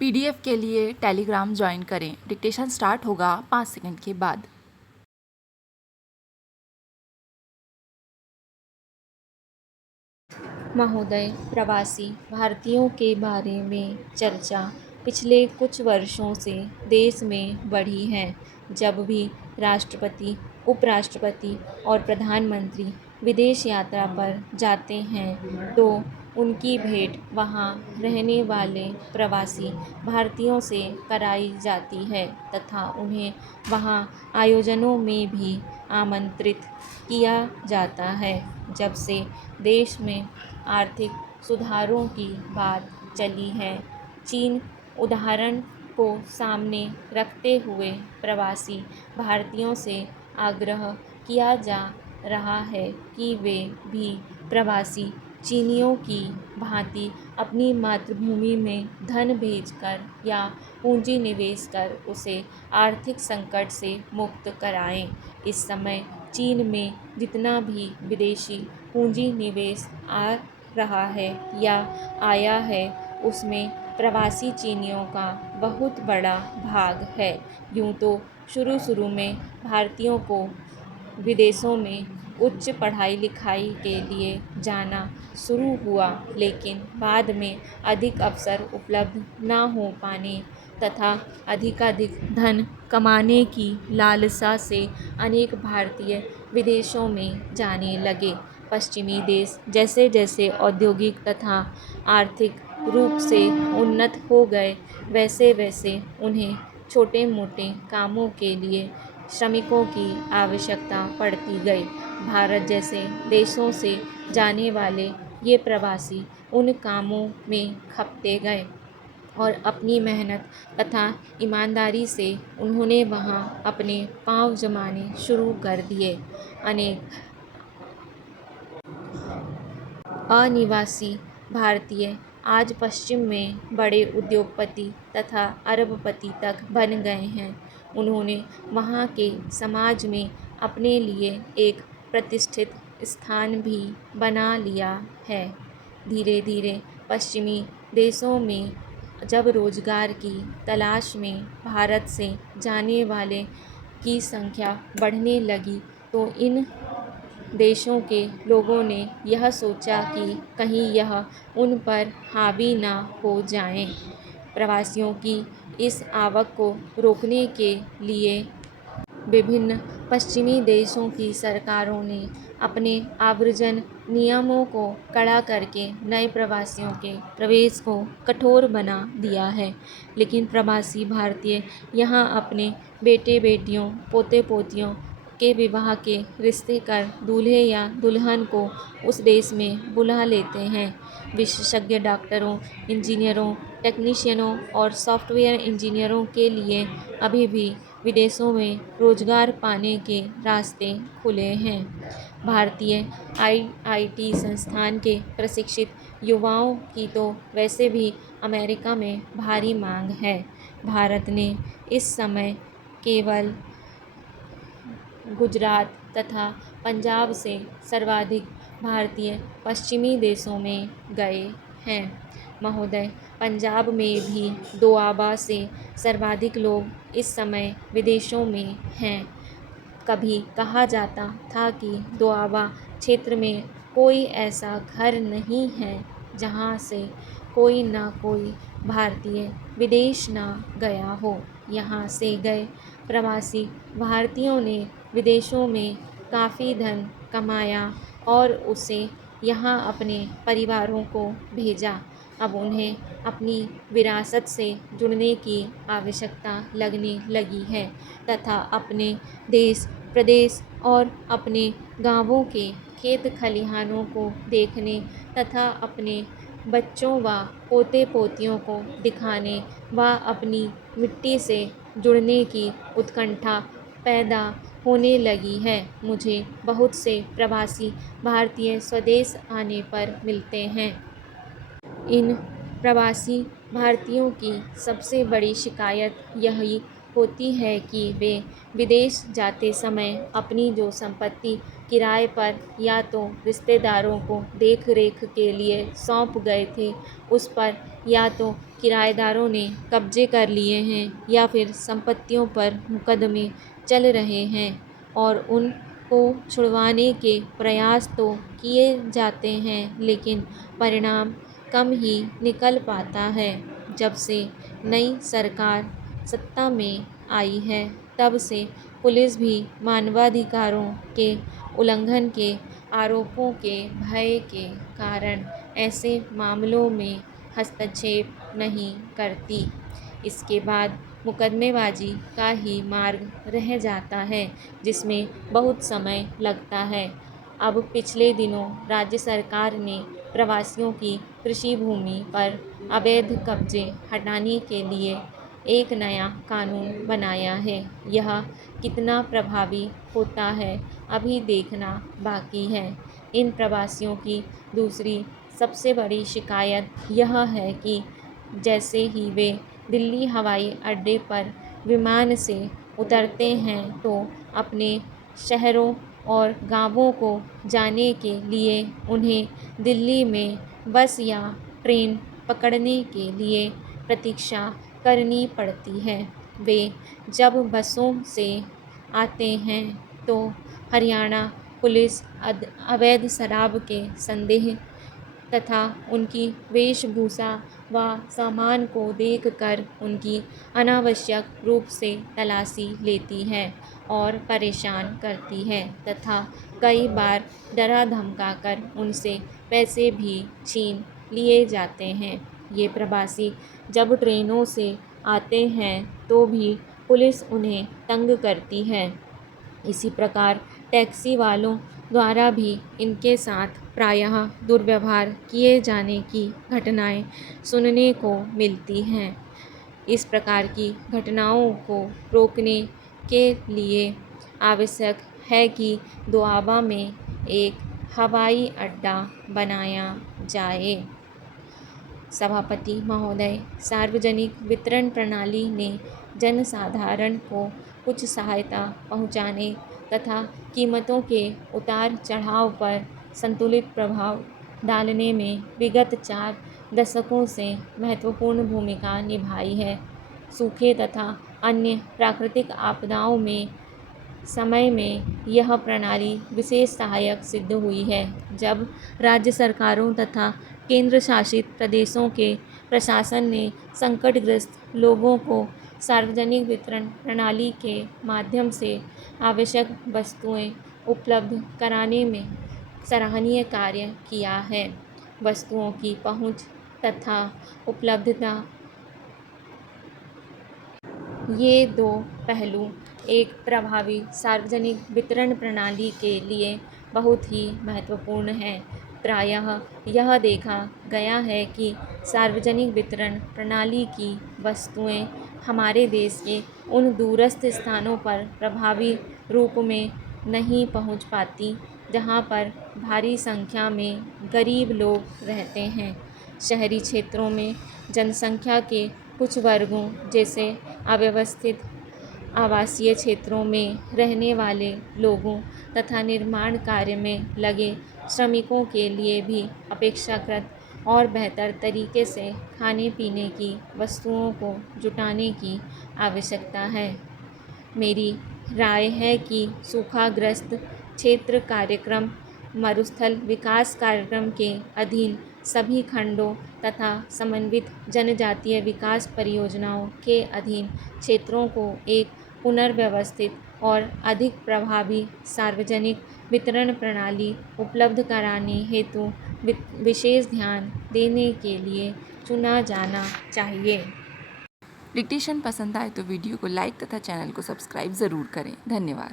PDF के लिए Telegram join करें। डिक्टेशन स्टार्ट होगा 5 सेकंड के बाद। महोदय, प्रवासी भारतीयों के बारे में चर्चा पिछले कुछ वर्षों से देश में बढ़ी है। जब भी राष्ट्रपति, उपराष्ट्रपति और प्रधानमंत्री विदेश यात्रा पर जाते हैं तो उनकी भेंट वहाँ रहने वाले प्रवासी भारतीयों से कराई जाती है तथा उन्हें वहाँ आयोजनों में भी आमंत्रित किया जाता है। जब से देश में आर्थिक सुधारों की बात चली है, चीन उदाहरण को सामने रखते हुए प्रवासी भारतीयों से आग्रह किया जा रहा है कि वे भी प्रवासी चीनियों की भांति अपनी मातृभूमि में धन भेजकर या पूंजी निवेश कर उसे आर्थिक संकट से मुक्त कराएं। इस समय चीन में जितना भी विदेशी पूंजी निवेश आ रहा है या आया है उसमें प्रवासी चीनियों का बहुत बड़ा भाग है। यूँ तो शुरू में भारतीयों को विदेशों में उच्च पढ़ाई लिखाई के लिए जाना शुरू हुआ, लेकिन बाद में अधिक अवसर उपलब्ध न हो पाने तथा अधिकाधिक धन कमाने की लालसा से अनेक भारतीय विदेशों में जाने लगे। पश्चिमी देश जैसे जैसे औद्योगिक तथा आर्थिक रूप से उन्नत हो गए, वैसे वैसे उन्हें छोटे मोटे कामों के लिए श्रमिकों की आवश्यकता पड़ती गई। भारत जैसे देशों से जाने वाले ये प्रवासी उन कामों में खपते गए और अपनी मेहनत तथा ईमानदारी से उन्होंने वहाँ अपने पाँव जमाने शुरू कर दिए। अनेक अनिवासी भारतीय आज पश्चिम में बड़े उद्योगपति तथा अरबपति तक बन गए हैं। उन्होंने वहाँ के समाज में अपने लिए एक प्रतिष्ठित स्थान भी बना लिया है। धीरे धीरे पश्चिमी देशों में जब रोजगार की तलाश में भारत से जाने वाले की संख्या बढ़ने लगी तो इन देशों के लोगों ने यह सोचा कि कहीं यह उन पर हावी ना हो जाएं। प्रवासियों की इस आवक को रोकने के लिए विभिन्न पश्चिमी देशों की सरकारों ने अपने आव्रजन नियमों को कड़ा करके नए प्रवासियों के प्रवेश को कठोर बना दिया है। लेकिन प्रवासी भारतीय यहाँ अपने बेटे बेटियों, पोते पोतियों के विवाह के रिश्ते कर दूल्हे या दुल्हन को उस देश में बुला लेते हैं। विशेषज्ञ डॉक्टरों, इंजीनियरों, टेक्नीशियनों और सॉफ्टवेयर इंजीनियरों के लिए अभी भी विदेशों में रोजगार पाने के रास्ते खुले हैं। भारतीय आईआईटी संस्थान के प्रशिक्षित युवाओं की तो वैसे भी अमेरिका में भारी मांग है। भारत ने इस समय केवल गुजरात तथा पंजाब से सर्वाधिक भारतीय पश्चिमी देशों में गए हैं। महोदय, पंजाब में भी दोआबा से सर्वाधिक लोग इस समय विदेशों में हैं। कभी कहा जाता था कि दोआबा क्षेत्र में कोई ऐसा घर नहीं है जहाँ से कोई ना कोई भारतीय विदेश ना गया हो। यहाँ से गए प्रवासी भारतीयों ने विदेशों में काफ़ी धन कमाया और उसे यहाँ अपने परिवारों को भेजा। अब उन्हें अपनी विरासत से जुड़ने की आवश्यकता लगने लगी है तथा अपने देश, प्रदेश और अपने गांवों के खेत खलिहानों को देखने तथा अपने बच्चों व पोते पोतियों को दिखाने व अपनी मिट्टी से जुड़ने की उत्कंठा पैदा होने लगी है। मुझे बहुत से प्रवासी भारतीय स्वदेश आने पर मिलते हैं। इन प्रवासी भारतीयों की सबसे बड़ी शिकायत यही होती है कि वे विदेश जाते समय अपनी जो संपत्ति किराए पर या तो रिश्तेदारों को देख रेख के लिए सौंप गए थे, उस पर या तो किराएदारों ने कब्जे कर लिए हैं या फिर संपत्तियों पर मुकदमे चल रहे हैं और उनको छुड़वाने के प्रयास तो किए जाते हैं, लेकिन परिणाम कम ही निकल पाता है। जब से नई सरकार सत्ता में आई है, तब से पुलिस भी मानवाधिकारों के उल्लंघन के आरोपों के भय के कारण ऐसे मामलों में हस्तक्षेप नहीं करती। इसके बाद मुकदमेबाजी का ही मार्ग रह जाता है, जिसमें बहुत समय लगता है। अब पिछले दिनों राज्य सरकार ने प्रवासियों की कृषि भूमि पर अवैध कब्जे हटाने के लिए एक नया कानून बनाया है। यह कितना प्रभावी होता है, अभी देखना बाकी है। इन प्रवासियों की दूसरी सबसे बड़ी शिकायत यह है कि जैसे ही वे दिल्ली हवाई अड्डे पर विमान से उतरते हैं तो अपने शहरों और गांवों को जाने के लिए उन्हें दिल्ली में बस या ट्रेन पकड़ने के लिए प्रतीक्षा करनी पड़ती है। वे जब बसों से आते हैं तो हरियाणा पुलिस अवैध शराब के संदेह तथा उनकी वेशभूषा व सामान को देखकर उनकी अनावश्यक रूप से तलाशी लेती है और परेशान करती है तथा कई बार डरा धमकाकर उनसे पैसे भी छीन लिए जाते हैं। ये प्रवासी जब ट्रेनों से आते हैं तो भी पुलिस उन्हें तंग करती है। इसी प्रकार टैक्सी वालों द्वारा भी इनके साथ प्रायः दुर्व्यवहार किए जाने की घटनाएं सुनने को मिलती हैं। इस प्रकार की घटनाओं को रोकने के लिए आवश्यक है कि दोआबा में एक हवाई अड्डा बनाया जाए। सभापति महोदय, सार्वजनिक वितरण प्रणाली ने जनसाधारण को कुछ सहायता पहुंचाने तथा कीमतों के उतार चढ़ाव पर संतुलित प्रभाव डालने में विगत 4 दशकों से महत्वपूर्ण भूमिका निभाई है। सूखे तथा अन्य प्राकृतिक आपदाओं में समय में यह प्रणाली विशेष सहायक सिद्ध हुई है। जब राज्य सरकारों तथा केंद्र शासित प्रदेशों के प्रशासन ने संकटग्रस्त लोगों को सार्वजनिक वितरण प्रणाली के माध्यम से आवश्यक वस्तुएं उपलब्ध कराने में सराहनीय कार्य किया है। वस्तुओं की पहुंच तथा उपलब्धता, ये 2 पहलू एक प्रभावी सार्वजनिक वितरण प्रणाली के लिए बहुत ही महत्वपूर्ण हैं। प्रायः यह देखा गया है कि सार्वजनिक वितरण प्रणाली की वस्तुएं हमारे देश के उन दूरस्थ स्थानों पर प्रभावी रूप में नहीं पहुंच पाती, जहां पर भारी संख्या में गरीब लोग रहते हैं। शहरी क्षेत्रों में जनसंख्या के कुछ वर्गों जैसे अव्यवस्थित आवासीय क्षेत्रों में रहने वाले लोगों तथा निर्माण कार्य में लगे श्रमिकों के लिए भी अपेक्षाकृत और बेहतर तरीके से खाने पीने की वस्तुओं को जुटाने की आवश्यकता है। मेरी राय है कि सूखाग्रस्त क्षेत्र कार्यक्रम, मरुस्थल विकास कार्यक्रम के अधीन सभी खंडों तथा समन्वित जनजातीय विकास परियोजनाओं के अधीन क्षेत्रों को एक पुनर्व्यवस्थित और अधिक प्रभावी सार्वजनिक वितरण प्रणाली उपलब्ध कराने हेतु विशेष ध्यान देने के लिए चुना जाना चाहिए। डिक्टेशन पसंद आए तो वीडियो को लाइक तथा चैनल को सब्सक्राइब ज़रूर करें। धन्यवाद।